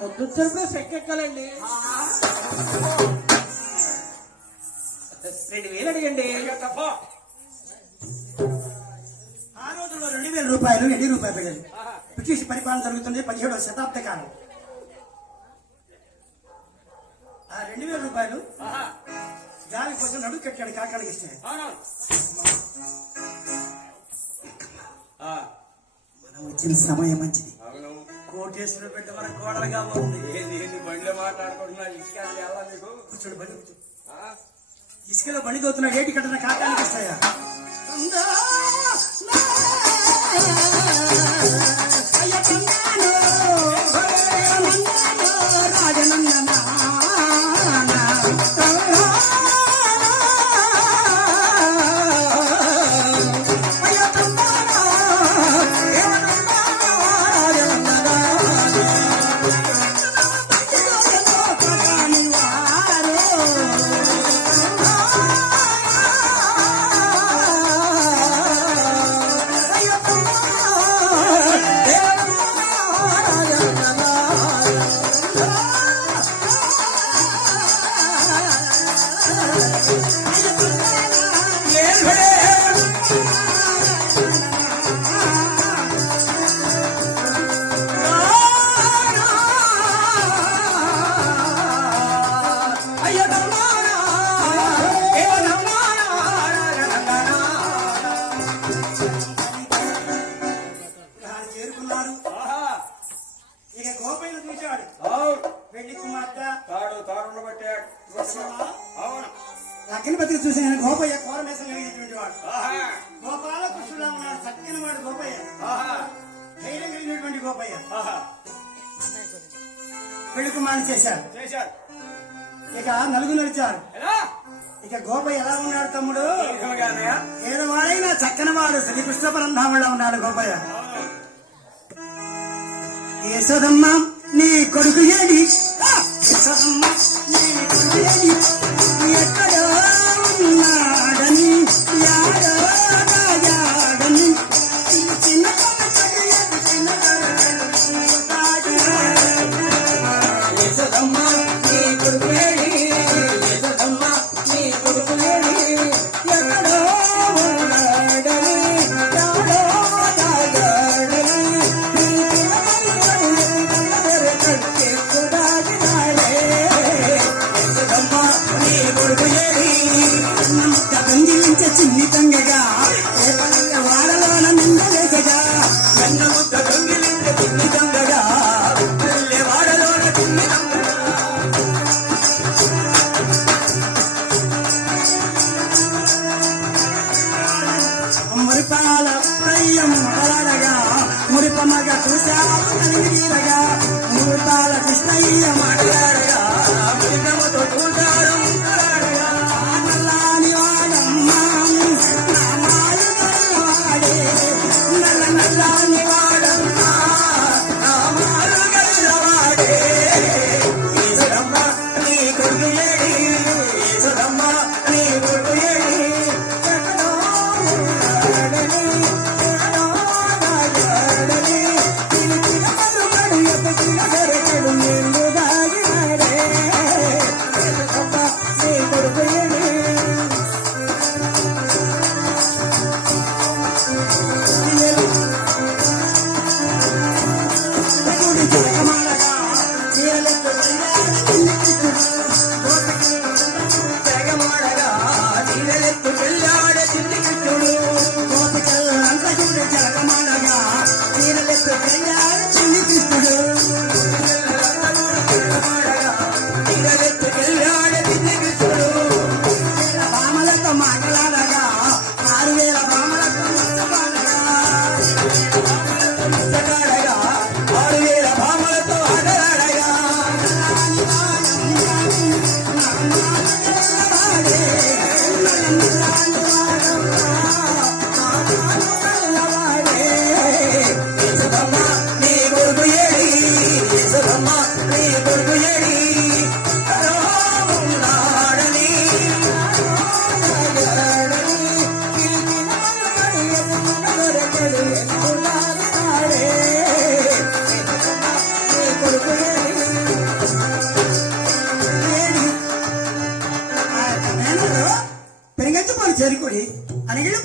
పొద్దున్న సెక్కెక్కాలండి. 2000 అడిగండి. ఆ రోజుల్లో 2000 రూపాయలు ఎన్ని రూపాయలు పెట్టండి. బ్రిటిష్ పరిపాలన జరుగుతుంది 17వ శతాబ్ద కాలం. ఆ 2000 రూపాయలు గాలి కోసం నడుగు కట్టాడు కాకానికి ఇస్తే మనం వచ్చిన సమయం మంచిది. కోటేశ్వర బిడ్డ మన కోడలుగా ఉంది. బండిలో మాట్లాడుకుంటున్నా కూర్చోడు బండి ఇసుకలో బండి తోతున్నాడు. ఏటి కట్టిన కాకానికి ఇస్తాయా అగ్నిపత్రిక చూసి నేను గోపయ్య కోరమేసం కలిగినటువంటి వాడు. గోపాలకృష్ణుడా ఉన్నాడు. సత్యన వాడు గోపయ్య. ధైర్యం కలిగినటువంటి గోపయ్య. పెళ్లి కుమారుని చేశారు. ఇక నలుగురు నడిచారు. ఇక గోపయ్య ఎలా ఉన్నాడు తమ్ముడు? ఏడవాడైనా చక్కనవాడు శ్రీకృష్ణ పరంధాములా ఉన్నాడు గోపయ్య. యశోదమ్మ నీ కొడుకు ఏడి? యశోదమ్మ నీ కొడుకు ఏడి? ఎక్కడో ఉన్నాడని యాడో రాజాడని చిన్న యశోదమ్మ నీ కొడుకు ఏడి? యశోదమ్మ నీ కొడుకు ఏడి? ఎక్కడో ఉన్నాడని యాడో రాజాడని చిన్ని తంగగా వాడలోన నిందలేసగా వెన్న ముద్ద దొంగిలించ చిన్ని తంగగా వాడలోన చిన్ని తంగగా మురిపాల ప్రయ్యం మొదలడగా మురిప మగ చూశారు నలిగిరగా మురిపాల కృష్ణయ్య మాట్లాడగా మురికముతో చూశారు నల్లాని వాడమ్మ నామాలు గల్లవాడే నల్ల నల్లాని వాడమ్మ నామాలు గల్లవాడే యశోదమ్మ నీ కొడుకు ఏడి? యశోదమ్మ నీ కొడుకు ఏడి? ఎక్కడో ఉన్నాడని ఎక్కడో రాజాడని పిలిచిన పలుకడు ఎప్పటిన దొరకడు నిండు దాగినాడే యశోదమ్మ నీ కొడుకు ఏడి? గుడి జగమాలగా చీరలెత్తు జగమాడగా చీరలెత్తు వెళ్ళాడే చిన్ని కృష్ణుడు. గోపికల్లంత చూడు జగమాడగా చీరలెత్తు వెళ్ళాడే చిన్ని కృష్ణుడు. జగమాడగా చీరలెత్తు వెళ్ళాడే చిన్ని కృష్ణుడు. భామలతో మాట్లాడగా 6000 భామలతో ముచ్చటాడగా 6000 భామలతో ఆటలాడగా యశోదమ్మ నీ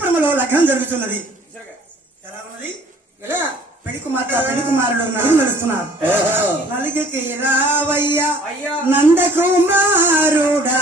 నగరపురములో లగ్నం జరుగుతున్నది. ఎలా ఉన్నది? ఎలా పెళ్లి కుమారుడు నలుగు నడుస్తున్నారు. నలుగుకి రావయ్య అయ్యా నందకుమారుడా